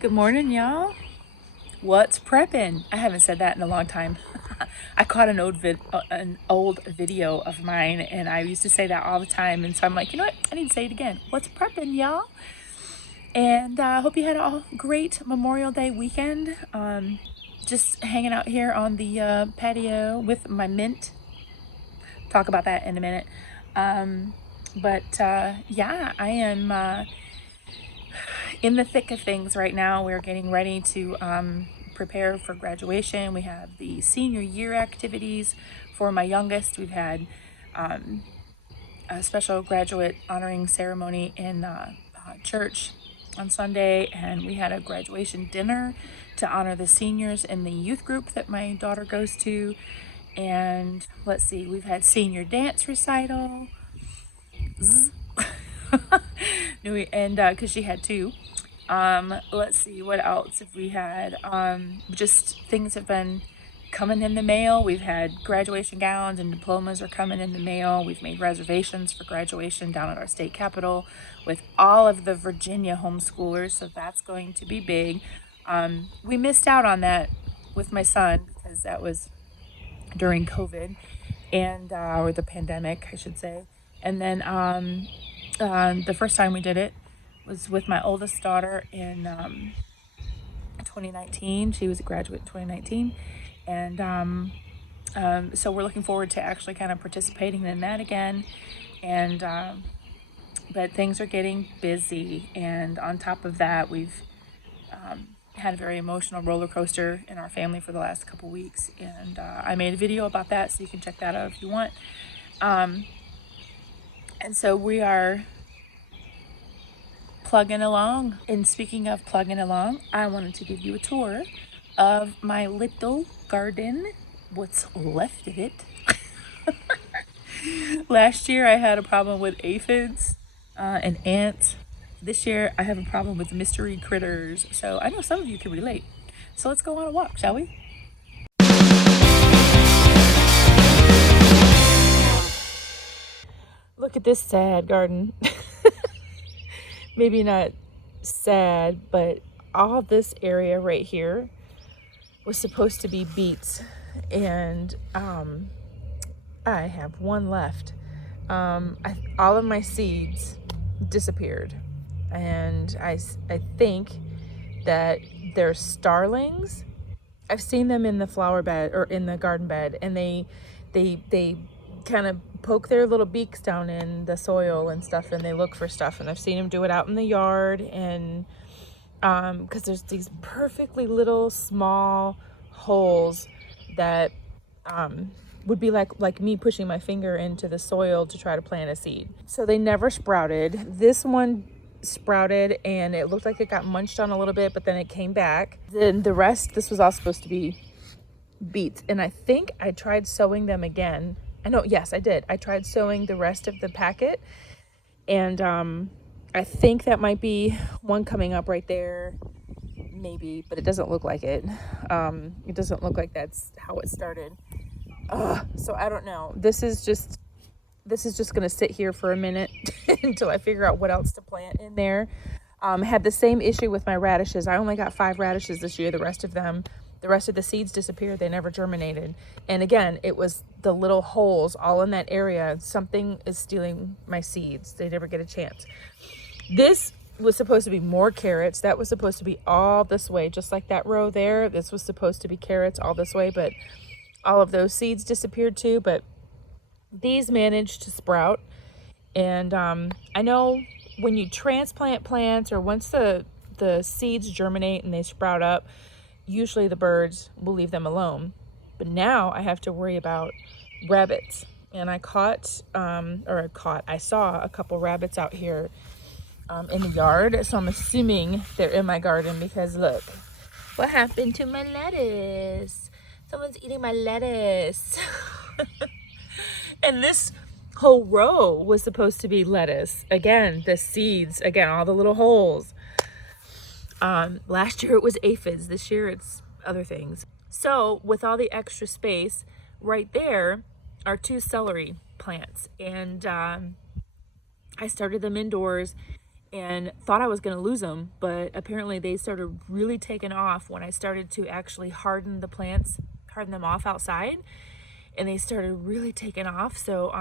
Good morning, y'all. What's prepping? I haven't said that in a long time. I caught an old video of mine, and I used to say that all the time. And so I'm like, you know what? I need to say it again. What's prepping, y'all? And I hope you had a great Memorial Day weekend. Just hanging out here on the patio with my mint. Talk about that in a minute. Yeah, I am in the thick of things right now. We're getting ready to prepare for graduation. We have the senior year activities for my youngest. We've had a special graduate honoring ceremony in church on Sunday, and we had a graduation dinner to honor the seniors in the youth group that my daughter goes to. And let's see, we've had senior dance recital. And because she had two. Let's see, what else have we had? Just things have been coming in the mail. We've had graduation gowns and diplomas are coming in the mail. We've made reservations for graduation down at our state capitol with all of the Virginia homeschoolers, so that's going to be big. We missed out on that with my son because that was during COVID and or the pandemic, I should say. And then the first time we did it was with my oldest daughter in 2019. She was a graduate in 2019. And so we're looking forward to actually kind of participating in that again. And but things are getting busy. And on top of that, we've had a very emotional roller coaster in our family for the last couple weeks. And I made a video about that, so you can check that out if you want. And so we are plugging along. And speaking of plugging along, I wanted to give you a tour of my little garden, what's left of it. Last year I had a problem with aphids and ants. This year I have a problem with mystery critters. So I know some of you can relate. So let's go on a walk, shall we? Look at this sad garden. Maybe not sad, but all this area right here was supposed to be beets, and I have one left. All of my seeds disappeared, and I think that they're starlings. I've seen them in the flower bed or in the garden bed, and they kind of poke their little beaks down in the soil and stuff, and they look for stuff. And I've seen them do it out in the yard, and because there's these perfectly little small holes that would be like me pushing my finger into the soil to try to plant a seed. So they never sprouted. This one sprouted, and it looked like it got munched on a little bit, but then it came back. Then the rest, this was all supposed to be beets, and I think I tried sowing them again. Yes, I did. I tried sowing the rest of the packet, and I think that might be one coming up right there, maybe, but it doesn't look like it. It doesn't look like that's how it started. So I don't know. This is just gonna sit here for a minute until I figure out what else to plant in there. Had the same issue with my radishes. I only got 5 radishes this year. The rest of the seeds disappeared. They never germinated. And again, it was the little holes all in that area. Something is stealing my seeds. They never get a chance. This was supposed to be more carrots. That was supposed to be all this way, just like that row there. This was supposed to be carrots all this way, but all of those seeds disappeared too. But these managed to sprout. And I know when you transplant plants, or once the seeds germinate and they sprout up, usually the birds will leave them alone. But now I have to worry about rabbits. And I saw a couple rabbits out here in the yard. So I'm assuming they're in my garden, because look, what happened to my lettuce? Someone's eating my lettuce. And this whole row was supposed to be lettuce. Again, the seeds, again, all the little holes. Last year it was aphids. This year it's other things. So with all the extra space, right there are 2 celery plants. And I started them indoors, and thought I was going to lose them, but apparently they started really taking off when I started to actually harden the plants, harden them off outside, and they started really taking off. So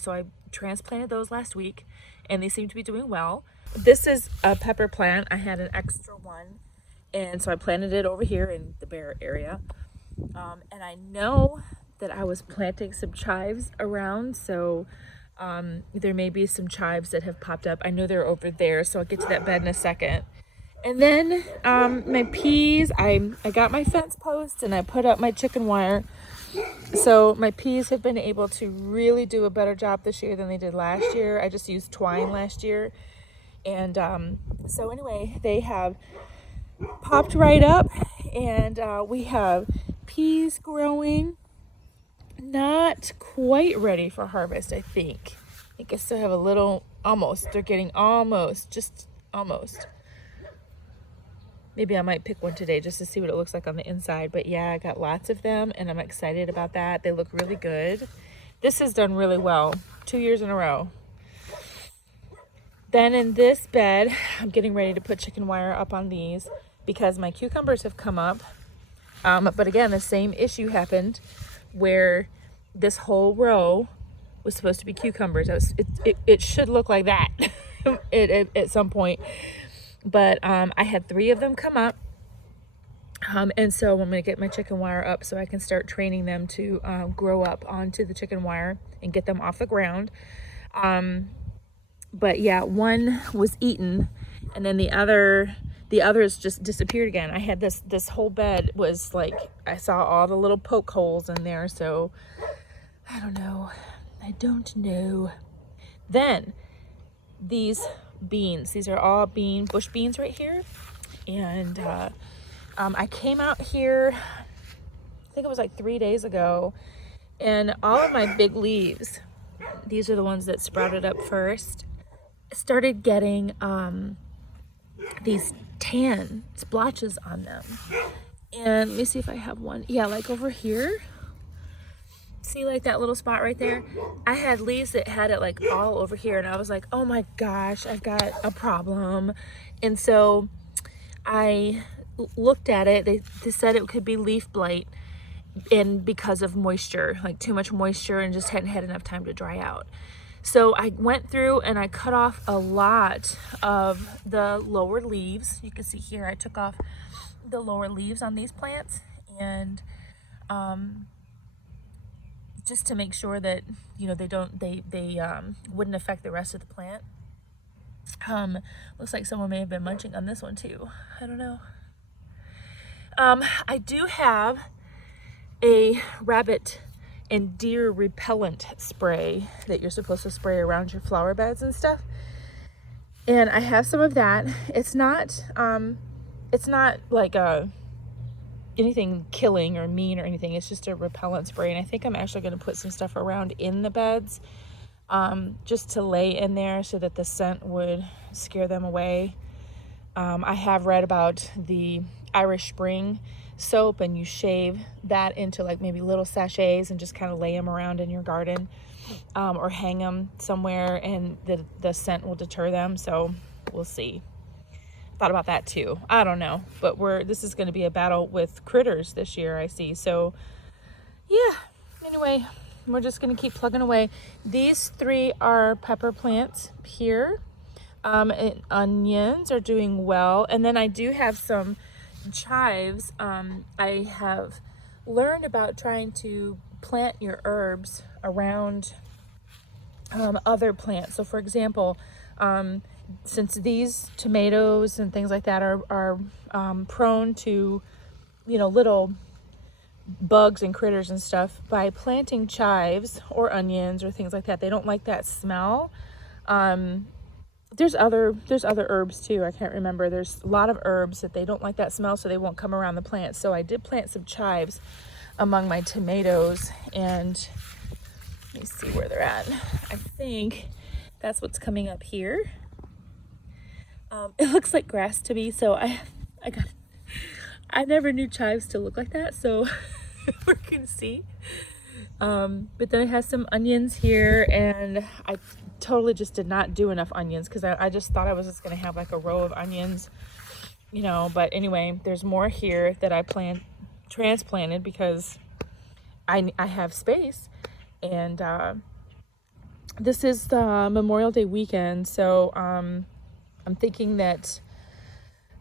so I transplanted those last week, and they seem to be doing well. This is a pepper plant. I had an extra one, and so I planted it over here in the bare area. And I know that I was planting some chives around, so there may be some chives that have popped up. I know they're over there, so I'll get to that bed in a second. And then my peas, I got my fence post and I put up my chicken wire. So my peas have been able to really do a better job this year than they did last year. I just used twine last year. And so anyway, they have popped right up, and we have peas growing. Not quite ready for harvest, I think. I still have a little, almost. They're getting almost, just almost. Maybe I might pick one today just to see what it looks like on the inside. But yeah, I got lots of them, and I'm excited about that. They look really good. This has done really well, 2 years in a row. Then in this bed, I'm getting ready to put chicken wire up on these because my cucumbers have come up. But again, the same issue happened where this whole row was supposed to be cucumbers. It should look like that at some point. But I had 3 of them come up. And so I'm going to get my chicken wire up so I can start training them to grow up onto the chicken wire and get them off the ground. But yeah, one was eaten, and then the others just disappeared again. I had this whole bed was like, I saw all the little poke holes in there, so I don't know. Then these beans, these are all bush beans right here, and I came out here, I think it was like 3 days ago, and all of my big leaves, these are the ones that sprouted up first, started getting these tan splotches on them. And let me see if I have one. Yeah, like over here. See, like that little spot right there? I had leaves that had it like all over here, and I was like, oh my gosh, I've got a problem. And so I looked at it. They said it could be leaf blight, and because of moisture, like too much moisture, and just hadn't had enough time to dry out. So I went through and I cut off a lot of the lower leaves. You can see here I took off the lower leaves on these plants, and just to make sure that, you know, they wouldn't affect the rest of the plant. Looks like someone may have been munching on this one too. I don't know. I do have a rabbit and deer repellent spray that you're supposed to spray around your flower beds and stuff. And I have some of that. It's not like anything killing or mean or anything. It's just a repellent spray. And I think I'm actually going to put some stuff around in the beds, just to lay in there so that the scent would scare them away. I have read about the Irish Spring soap, and you shave that into like maybe little sachets and just kind of lay them around in your garden, or hang them somewhere, and the scent will deter them. So we'll see. Thought about that too. I don't know, but this is going to be a battle with critters this year, I see. So yeah, anyway, we're just going to keep plugging away. These 3 are pepper plants here. And onions are doing well, and then I do have some chives. I have learned about trying to plant your herbs around other plants. So for example, since these tomatoes and things like that are prone to, you know, little bugs and critters and stuff, by planting chives or onions or things like that, they don't like that smell. There's other herbs too. I can't remember. There's a lot of herbs that they don't like that smell, so they won't come around the plant. So I did plant some chives among my tomatoes, and let me see where they're at. I think that's what's coming up here. It looks like grass to me, so I never knew chives to look like that, so we're gonna see. But then I have some onions here, and I totally just did not do enough onions because I just thought I was just going to have like a row of onions, you know. But anyway, there's more here that I transplanted because I have space. And this is the Memorial Day weekend, so I'm thinking that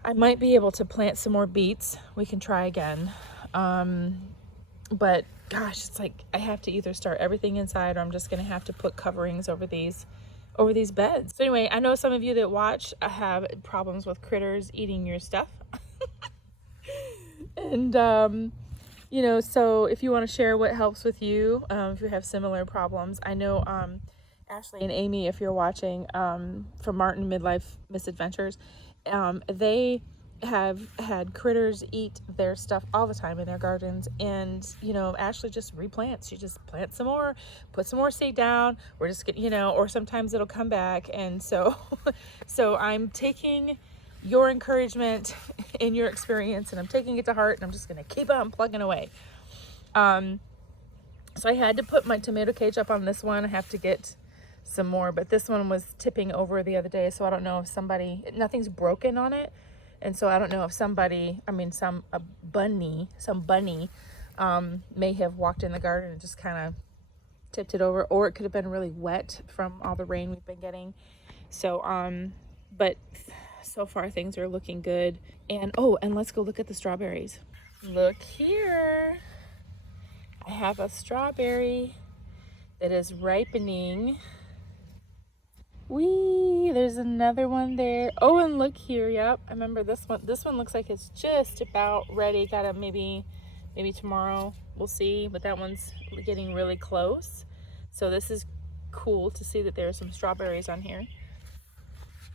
I might be able to plant some more beets. We can try again. But gosh, it's like I have to either start everything inside, or I'm just gonna have to put coverings over these beds. So anyway, I know some of you that watch have problems with critters eating your stuff. And you know, so if you want to share what helps with you, if you have similar problems, I know Ashley and Amy, if you're watching, from Martin Midlife Misadventures, they have had critters eat their stuff all the time in their gardens. And you know, Ashley just replants. She just plants some more, put some more seed down. We're just getting, you know, or sometimes it'll come back. And so so I'm taking your encouragement in your experience, and I'm taking it to heart, and I'm just gonna keep on plugging away. So I had to put my tomato cage up on this one. I have to get some more, but this one was tipping over the other day, so I don't know if nothing's broken on it, and so I don't know if some bunny may have walked in the garden and just kind of tipped it over, or it could have been really wet from all the rain we've been getting. So but so far things are looking good. And and let's go look at the strawberries. Look here, I have a strawberry that is ripening. There's another one there. Oh, and look here. Yep, I remember this one. This one looks like it's just about ready. Gotta maybe tomorrow, we'll see, but that one's getting really close. So this is cool to see that there are some strawberries on here.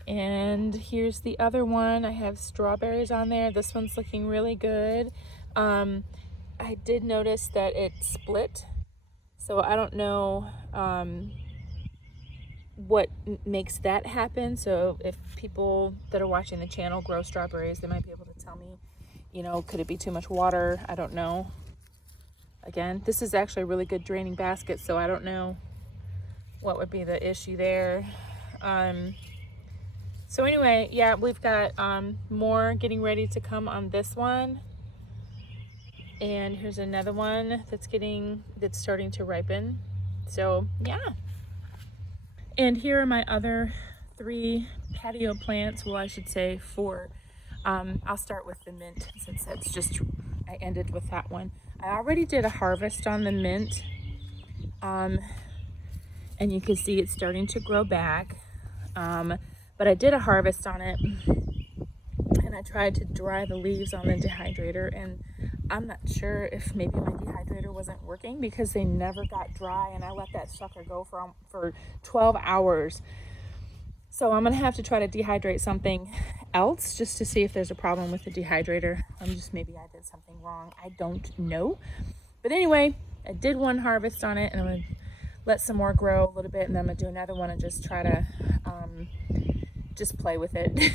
And here's the other one. I have strawberries on there. This one's looking really good. I did notice that it split, so I don't know what makes that happen. So if people that are watching the channel grow strawberries, they might be able to tell me, you know, could it be too much water? I don't know. Again, this is actually a really good draining basket, so I don't know what would be the issue there. So anyway, yeah, we've got more getting ready to come on this one. And here's another one that's starting to ripen. So yeah. And here are my other 3 patio plants. Well, I should say 4. I'll start with the mint, since that's just, I ended with that one. I already did a harvest on the mint. And you can see it's starting to grow back. But I did a harvest on it, and I tried to dry the leaves on the dehydrator, and I'm not sure if maybe my dehydrator wasn't working because they never got dry, and I let that sucker go for 12 hours. So I'm gonna have to try to dehydrate something else just to see if there's a problem with the dehydrator. Maybe I did something wrong. I don't know. But anyway, I did one harvest on it, and I'm gonna let some more grow a little bit, and then I'm gonna do another one and just try to just play with it.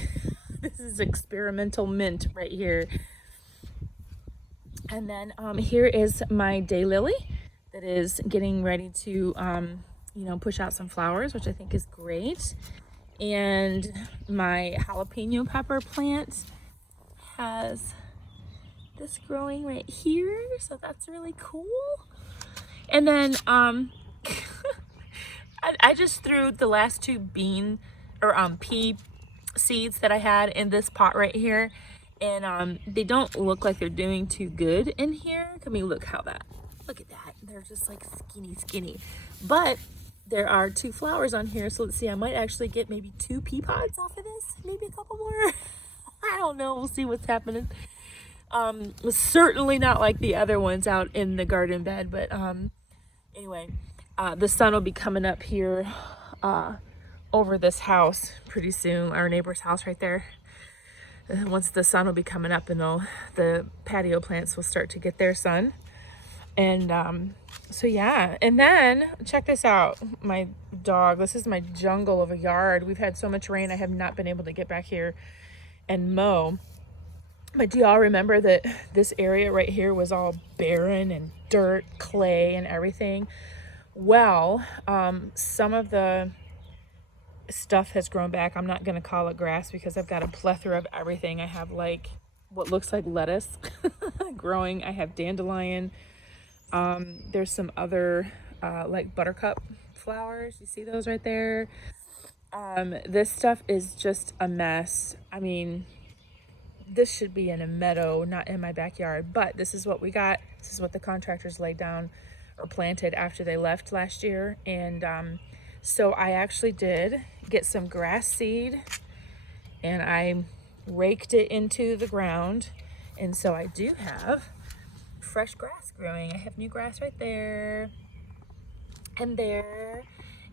This is experimental mint right here. And then here is my daylily that is getting ready to you know, push out some flowers, which I think is great. And my jalapeno pepper plant has this growing right here, so that's really cool. And then I just threw the last 2 pea seeds that I had in this pot right here, and they don't look like they're doing too good in here. I mean, look at that. They're just like skinny. But there are 2 flowers on here, so let's see. I might actually get maybe 2 pea pods off of this, maybe a couple more. I don't know. We'll see what's happening. Certainly not like the other ones out in the garden bed, but anyway, the sun will be coming up here over this house pretty soon, our neighbor's house right there. Once the sun will be coming up, and the patio plants will start to get their sun. And so yeah, and then check this out. My dog, this is my jungle of a yard. We've had so much rain, I have not been able to get back here and mow. But do y'all remember that this area right here was all barren and dirt, clay, and everything? Well, some of the stuff has grown back. I'm not going to call it grass because I've got a plethora of everything. I have like what looks like lettuce growing. I have dandelion. There's some other like buttercup flowers. You see those right there? This stuff is just a mess. I mean, this should be in a meadow, not in my backyard, but this is what we got. This is what the contractors laid down or planted after they left last year. And so I actually did get some grass seed and I raked it into the ground. And so I do have fresh grass growing. I have new grass right there and there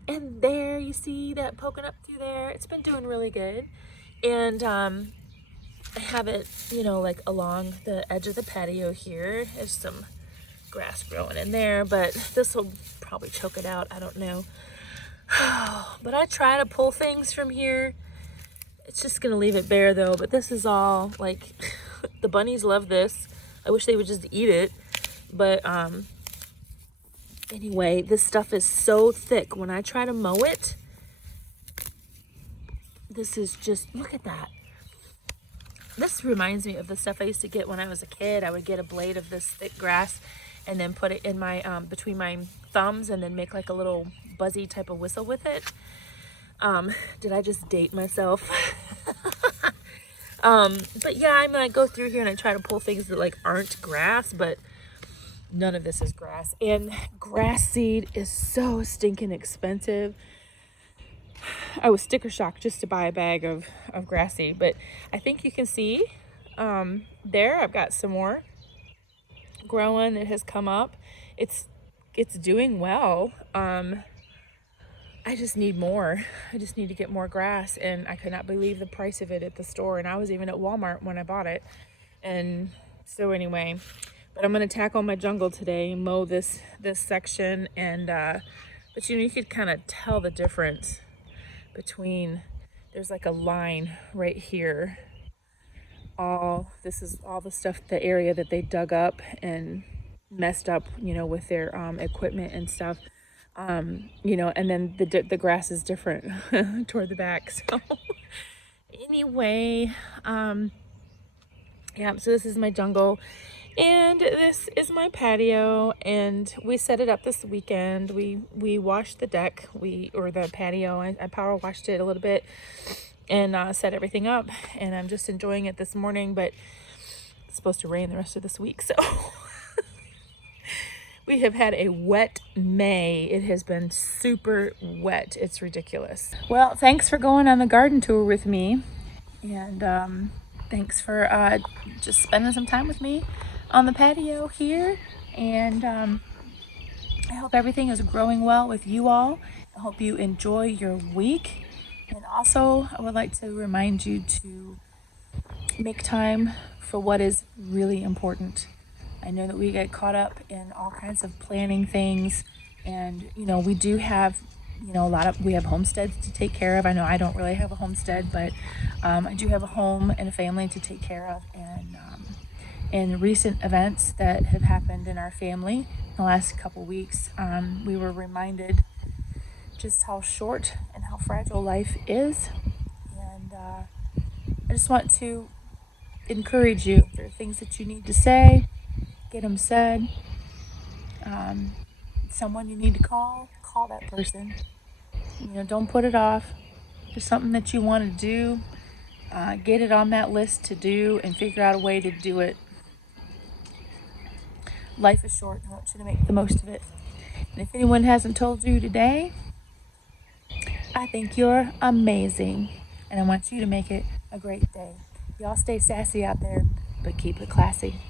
and there. You see that poking up through there? It's been doing really good. And I have it, you know, like along the edge of the patio here. There's some grass growing in there, but this will probably choke it out. I don't know. But I try to pull things from here. It's just gonna leave it bare though, but this is all like, the bunnies love this. I wish they would just eat it. But anyway, this stuff is so thick. When I try to mow it, this is just, look at that. This reminds me of the stuff I used to get when I was a kid. I would get a blade of this thick grass and then put it in my, between my thumbs and then make like a little buzzy type of whistle with it. Did I just date myself? But yeah, I mean, I go through here and I try to pull things that like aren't grass, but none of this is grass. And grass seed is so stinking expensive. I was sticker shocked just to buy a bag of grass seed, but I think you can see there I've got some more growing. It has come up. It's doing well. I just need more. I just need to get more grass, and I could not believe the price of it at the store, and I was even at Walmart when I bought it. And so anyway, but I'm going to tackle my jungle today, mow this section, and but you know, you could kind of tell the difference between, there's like a line right here. This is all the stuff, the area that they dug up and messed up, you know, with their equipment and stuff. You know, and then the grass is different toward the back. So anyway, yeah, so this is my jungle and this is my patio, and we set it up this weekend. We washed the deck, or the patio. I power washed it a little bit and set everything up, and I'm just enjoying it this morning, but it's supposed to rain the rest of this week, so we have had a wet May. It has been super wet. It's ridiculous. Well, thanks for going on the garden tour with me. And thanks for just spending some time with me on the patio here. And I hope everything is growing well with you all. I hope you enjoy your week. And also, I would like to remind you to make time for what is really important. I know that we get caught up in all kinds of planning things, and you know, we do have, you know, we have homesteads to take care of. I know I don't really have a homestead, but I do have a home and a family to take care of. And in recent events that have happened in our family in the last couple weeks, we were reminded just how short and how fragile life is. And I just want to encourage you, if there are things that you need to say, get them said. Someone you need to call that person. You know, don't put it off. If there's something that you want to do, get it on that list to do and figure out a way to do it. Life is short. I want you to make the most of it. And if anyone hasn't told you today, I think you're amazing, and I want you to make it a great day. Y'all stay sassy out there, but keep it classy.